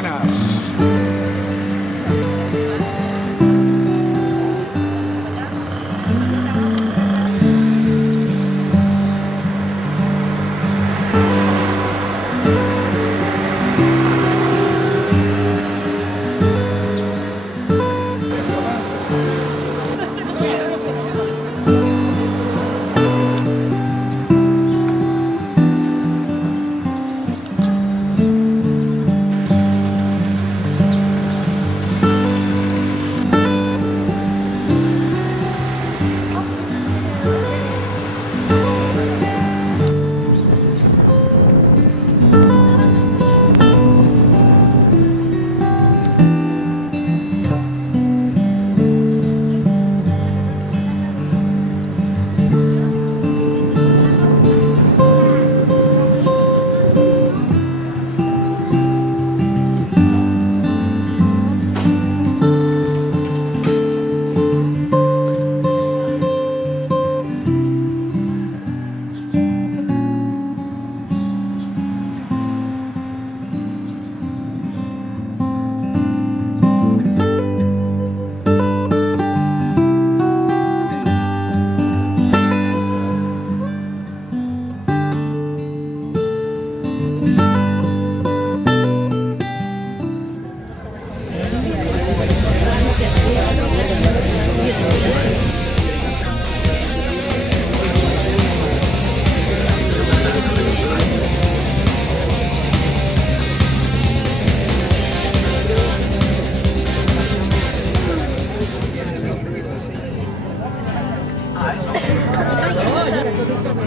buenas.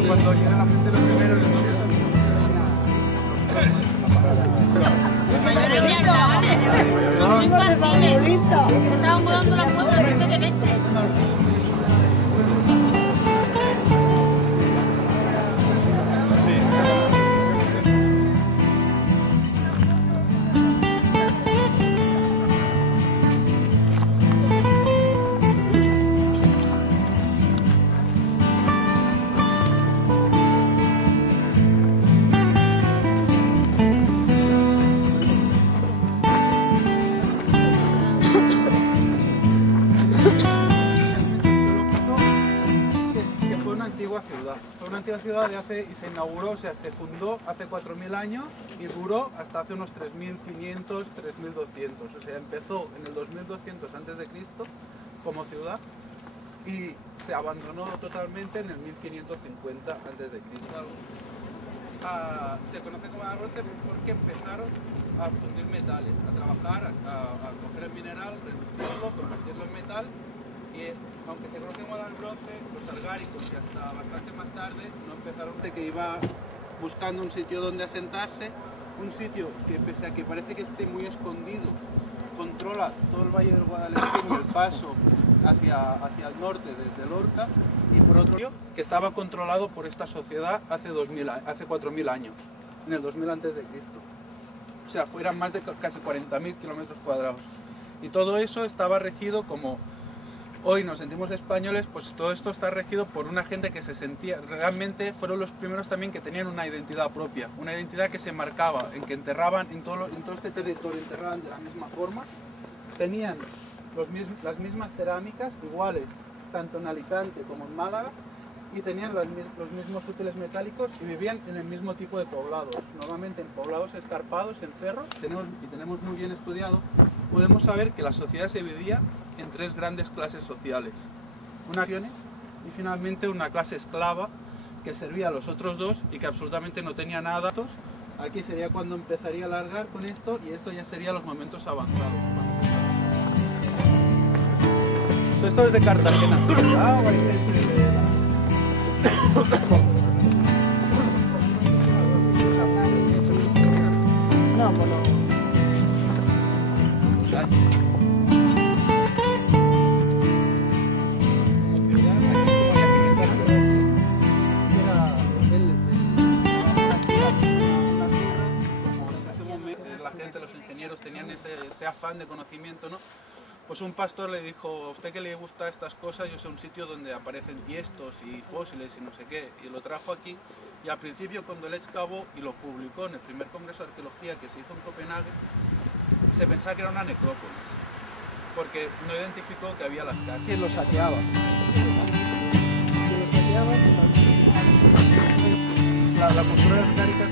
Cuando llega la gente lo primero les Estaban mudando las puertas de leche. Fue una antigua ciudad y se inauguró, o sea, se fundó hace 4.000 años y duró hasta hace unos 3.500, 3.200. O sea, empezó en el 2.200 a.C. como ciudad y se abandonó totalmente en el 1.550 a.C. Se conoce como Agarrote porque empezaron a fundir metales, a trabajar, a coger el mineral, reducirlo, convertirlo en metal. Y aunque se conoce como el bronce, los argáricos, que hasta bastante más tarde no empezaron, que iba buscando un sitio donde asentarse, un sitio que pese a que parece que esté muy escondido, controla todo el valle del Guadalquivir, el paso hacia el norte desde Lorca, y por otro lado que estaba controlado por esta sociedad hace 4.000 años, en el 2000 a.C. O sea, eran más de casi 40.000 kilómetros cuadrados. Y todo eso estaba regido como... Hoy nos sentimos españoles, pues todo esto está regido por una gente que se sentía, realmente fueron los primeros también que tenían una identidad propia, una identidad que se marcaba, en que enterraban, en todo este territorio enterraban de la misma forma, tenían las mismas cerámicas iguales, tanto en Alicante como en Málaga, y tenían los mismos útiles metálicos y vivían en el mismo tipo de poblados, normalmente en poblados escarpados, en cerros, y tenemos muy bien estudiado, podemos saber que la sociedad se dividía en tres grandes clases sociales, y finalmente una clase esclava que servía a los otros dos y que absolutamente no tenía nada de datos. Aquí sería cuando empezaría a alargar con esto y esto ya sería los momentos avanzados. Esto es de Cartagena. No, por lo... Los ingenieros tenían ese afán de conocimiento, ¿no? Pues un pastor le dijo: a usted que le gusta estas cosas, yo sé un sitio donde aparecen tiestos y fósiles y no sé qué, y lo trajo aquí, y al principio cuando él excavó y lo publicó en el primer congreso de arqueología que se hizo en Copenhague, se pensaba que era una necrópolis, porque no identificó que había las casas. Que lo saqueaba. La cultura arcaica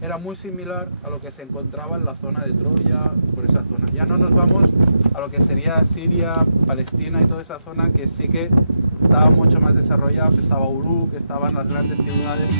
era muy similar a lo que se encontraba en la zona de Troya, por esa zona. Ya no nos vamos a lo que sería Siria, Palestina y toda esa zona, que sí que estaba mucho más desarrollado, que estaba Uruk, que estaban las grandes ciudades.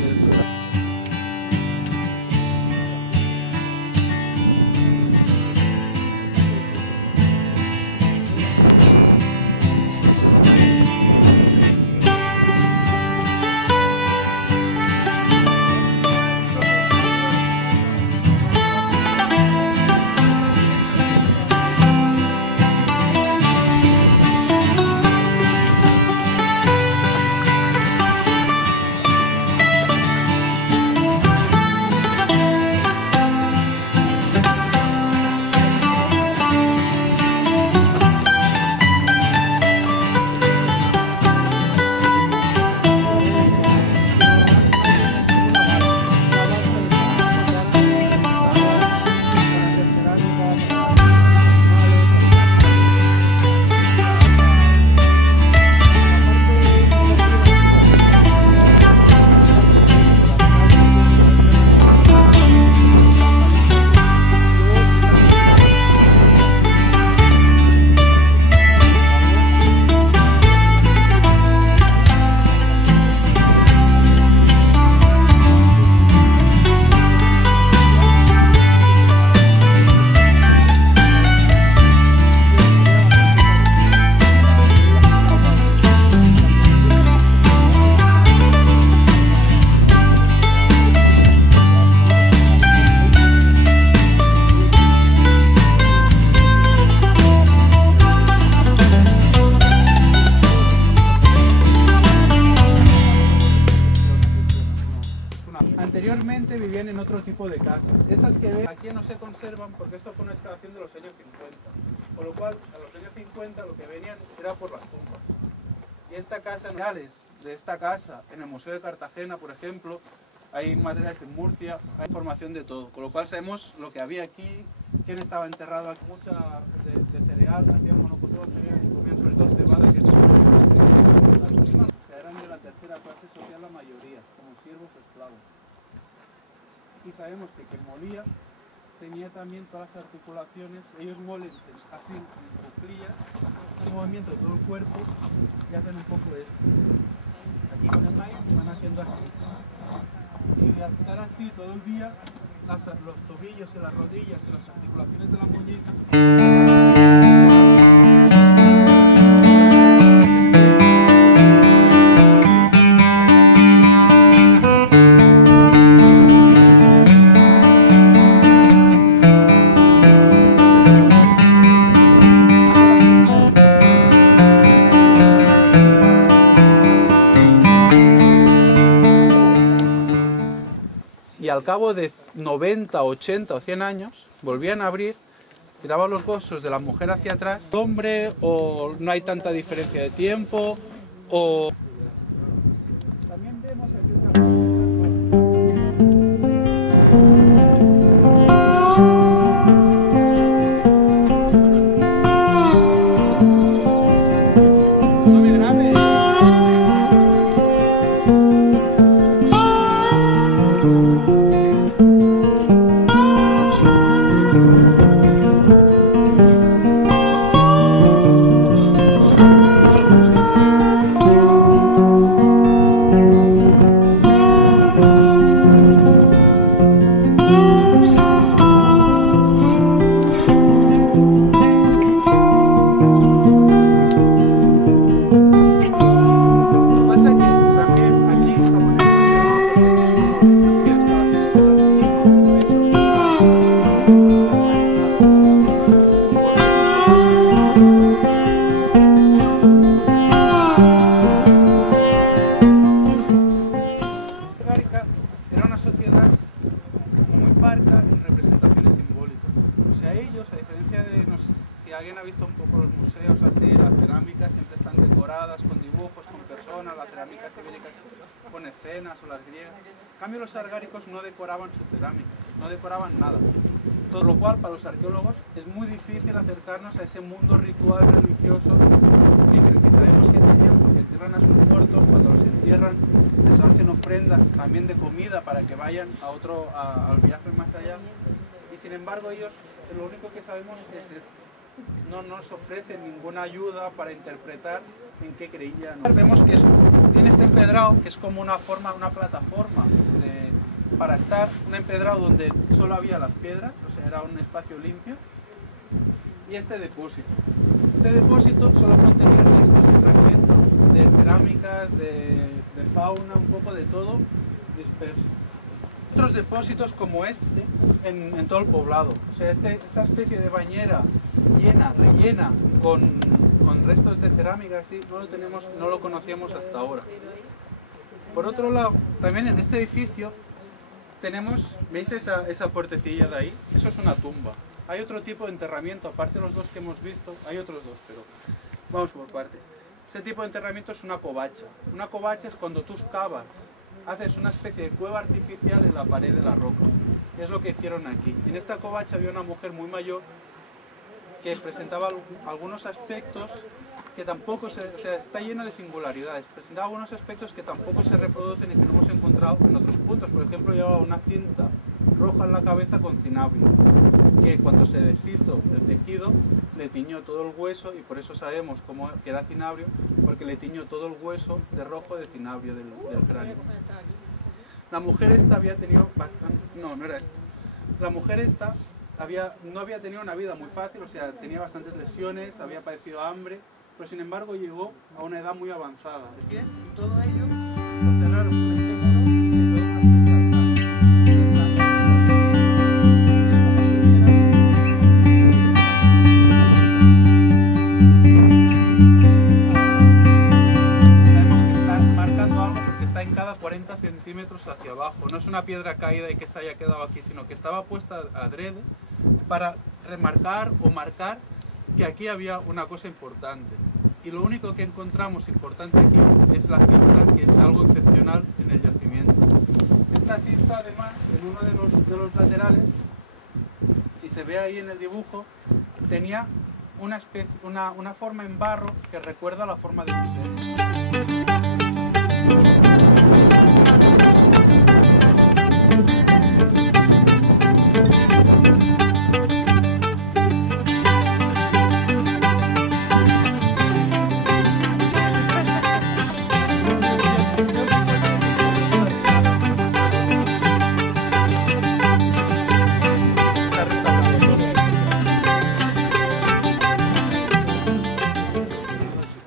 Anteriormente vivían en otro tipo de casas. Estas que ven aquí no se conservan porque esto fue una excavación de los años 50. Con lo cual, a los años 50 lo que venían era por las tumbas. Y esta casa, de esta casa, en el Museo de Cartagena, por ejemplo, hay materiales en Murcia, hay información de todo. Con lo cual sabemos lo que había aquí, quién estaba enterrado aquí, mucha de cereal, hacían monocultivo de cereal y comían sobre todo cebada, que es eran de la tercera clase social la mayoría, como siervos o esclavos. Y sabemos que quien molía tenía también todas las articulaciones, ellos muelen así en cuclillas, un movimiento de todo el cuerpo y hacen un poco esto. Aquí con el maíz van haciendo así. Y al estar así todo el día, los tobillos y las rodillas y las articulaciones de la muñeca y al cabo de 90, 80 o 100 años volvían a abrir, tiraban los huesos de la mujer hacia atrás, hombre, o no hay tanta diferencia de tiempo, o... También vemos aquí con escenas o las griegas. En cambio los argáricos no decoraban su cerámica, no decoraban nada. Todo lo cual para los arqueólogos es muy difícil acercarnos a ese mundo ritual religioso que sabemos que tenían, porque entierran a sus muertos, cuando los entierran les hacen ofrendas también de comida para que vayan al viaje más allá. Y sin embargo ellos, lo único que sabemos es esto. No nos ofrecen ninguna ayuda para interpretar en qué creían. Vemos que tiene este empedrado que es como una plataforma para estar, un empedrado donde solo había las piedras, o sea, era un espacio limpio, y este depósito. Este depósito solo contenía restos y fragmentos de cerámicas, de fauna, un poco de todo disperso. Otros depósitos como este en todo el poblado, o sea, esta especie de bañera rellena con restos de cerámica, así, no lo conocíamos hasta ahora. Por otro lado, también en este edificio tenemos, ¿veis esa puertecilla de ahí? Eso es una tumba. Hay otro tipo de enterramiento, aparte de los dos que hemos visto, hay otros dos, pero vamos por partes. Ese tipo de enterramiento es una covacha. Una covacha es cuando tú cavas, haces una especie de cueva artificial en la pared de la roca. Y es lo que hicieron aquí. En esta covacha había una mujer muy mayor que presentaba algunos aspectos que tampoco o sea, está lleno de singularidades. Presentaba algunos aspectos que tampoco se reproducen y que no hemos encontrado en otros puntos. Por ejemplo, llevaba una cinta roja en la cabeza con cinabrio, que cuando se deshizo el tejido le tiñó todo el hueso, y por eso sabemos que era cinabrio, porque le tiñó todo el hueso de rojo de cinabrio del cráneo. La mujer esta había tenido bastante... No era esta. La mujer esta no había tenido una vida muy fácil, o sea, tenía bastantes lesiones, había padecido hambre, pero sin embargo llegó a una edad muy avanzada. Y todo ello lo cerraron con este muro y se quedó una cada 40 centímetros hacia abajo. No es una piedra caída y que se haya quedado aquí, sino que estaba puesta adrede para remarcar o marcar que aquí había una cosa importante. Y lo único que encontramos importante aquí es la cista, que es algo excepcional en el yacimiento. Esta cista, además, en uno de los laterales, y se ve ahí en el dibujo, tenía una forma en barro que recuerda a la forma de un ser.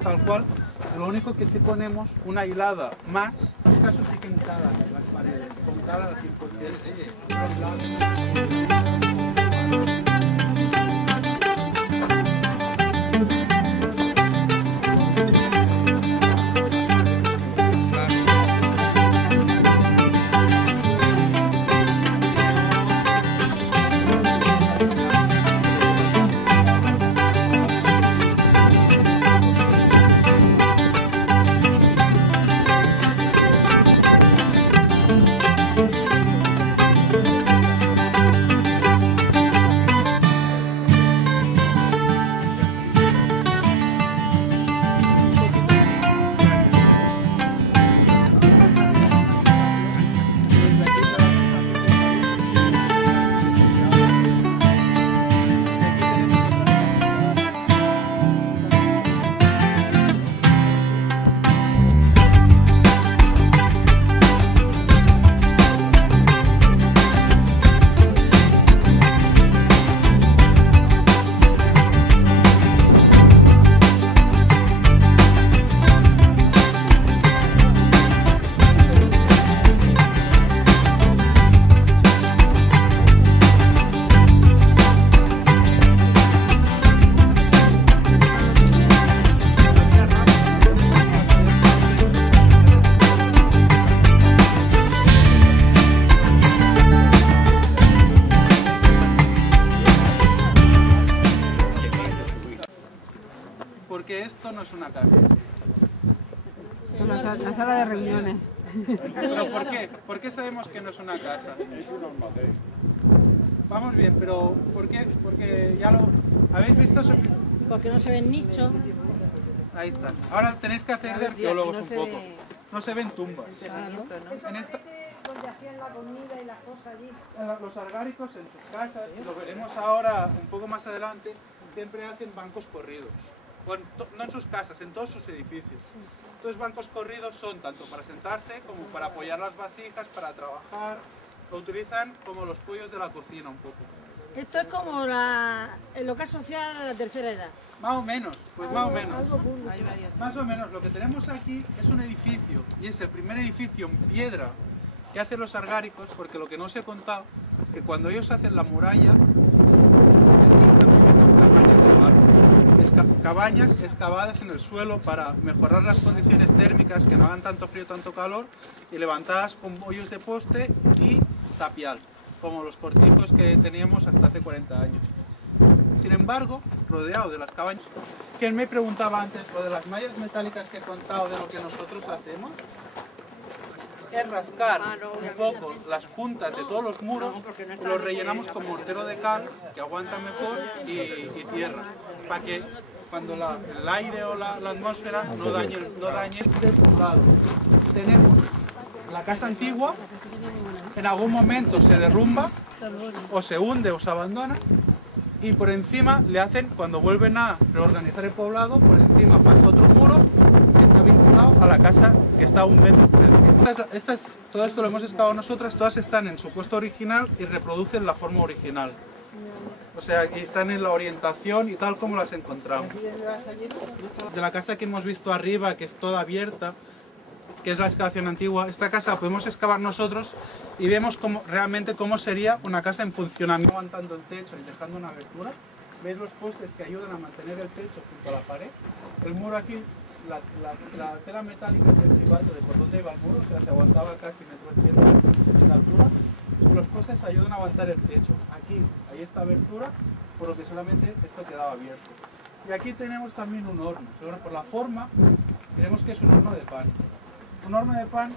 Tal cual, lo único que sí ponemos una hilada más, en este caso sí que encalan las paredes, con cala al 100%. no es una casa? La sala de reuniones. ¿Pero por qué? ¿Por qué sabemos que no es una casa? Es un almacén. Vamos bien, pero ¿por qué? Porque ya lo... ¿Habéis visto? Porque no se ven nichos. Ahí está. Ahora tenéis que hacer de arqueólogos un poco. No se ven tumbas. En esta... donde hacían la comida y las cosas allí. Los argáricos en sus casas, lo veremos ahora un poco más adelante, siempre hacen bancos corridos. Bueno, no en sus casas, en todos sus edificios. Entonces bancos corridos son tanto para sentarse como para apoyar las vasijas, para trabajar. Lo utilizan como los pollos de la cocina un poco. Esto es como el local social de la tercera edad. Más o menos, pues más o menos. Más o menos, lo que tenemos aquí es un edificio, y es el primer edificio en piedra que hacen los argáricos, porque lo que no os he contado, que cuando ellos hacen la muralla, cabañas excavadas en el suelo para mejorar las condiciones térmicas, que no hagan tanto frío, tanto calor, y levantadas con bollos de poste y tapial, como los cortijos que teníamos hasta hace 40 años. Sin embargo, rodeado de las cabañas, quien me preguntaba antes, lo de las mallas metálicas que he contado de lo que nosotros hacemos, es rascar un poco las juntas de todos los muros, los rellenamos con mortero de cal, que aguanta mejor, y tierra, para que cuando el aire o la atmósfera no dañe este poblado. Tenemos la casa antigua, en algún momento se derrumba, o se hunde o se abandona, y por encima le hacen, cuando vuelven a reorganizar el poblado, por encima pasa otro muro que está vinculado a la casa que está a 1 metro por encima. Todo esto lo hemos excavado nosotras, todas están en su puesto original y reproducen la forma original. O sea, y están en la orientación y tal como las encontramos. De la casa que hemos visto arriba, que es toda abierta, que es la excavación antigua, esta casa podemos excavar nosotros y vemos realmente cómo sería una casa en funcionamiento. Aguantando el techo y dejando una abertura, veis los postes que ayudan a mantener el techo junto a la pared. El muro aquí, la tela metálica es el chivato de por donde iba el muro, o sea, se aguantaba casi 1,80 m de altura. Y los postes ayudan a aguantar el techo. Aquí hay esta abertura, por lo que solamente esto quedaba abierto. Y aquí tenemos también un horno, pero por la forma creemos que es un horno de pan. Un horno de pan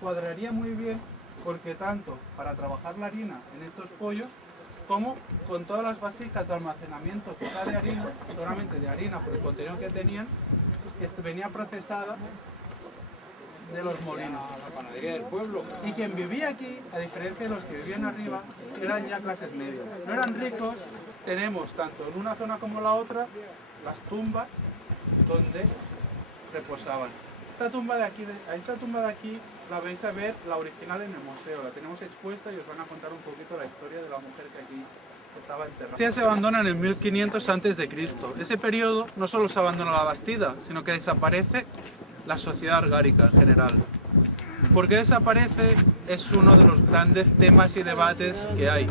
cuadraría muy bien porque tanto para trabajar la harina en estos pollos como con todas las vasijas de almacenamiento quizá de harina, seguramente de harina por el contenido que tenían, venía procesada de los molinos. La panadería del pueblo. Y quien vivía aquí, a diferencia de los que vivían arriba, eran ya clases medias. No eran ricos. Tenemos tanto en una zona como la otra las tumbas donde reposaban. Esta tumba de aquí la vais a ver, la original en el museo, la tenemos expuesta y os van a contar un poquito la historia de la mujer que aquí estaba enterrada. Bastia se abandona en el 1500 a.C. Ese periodo no solo se abandona la Bastida, sino que desaparece la sociedad argárica en general. ¿Por qué desaparece? Es uno de los grandes temas y debates que hay.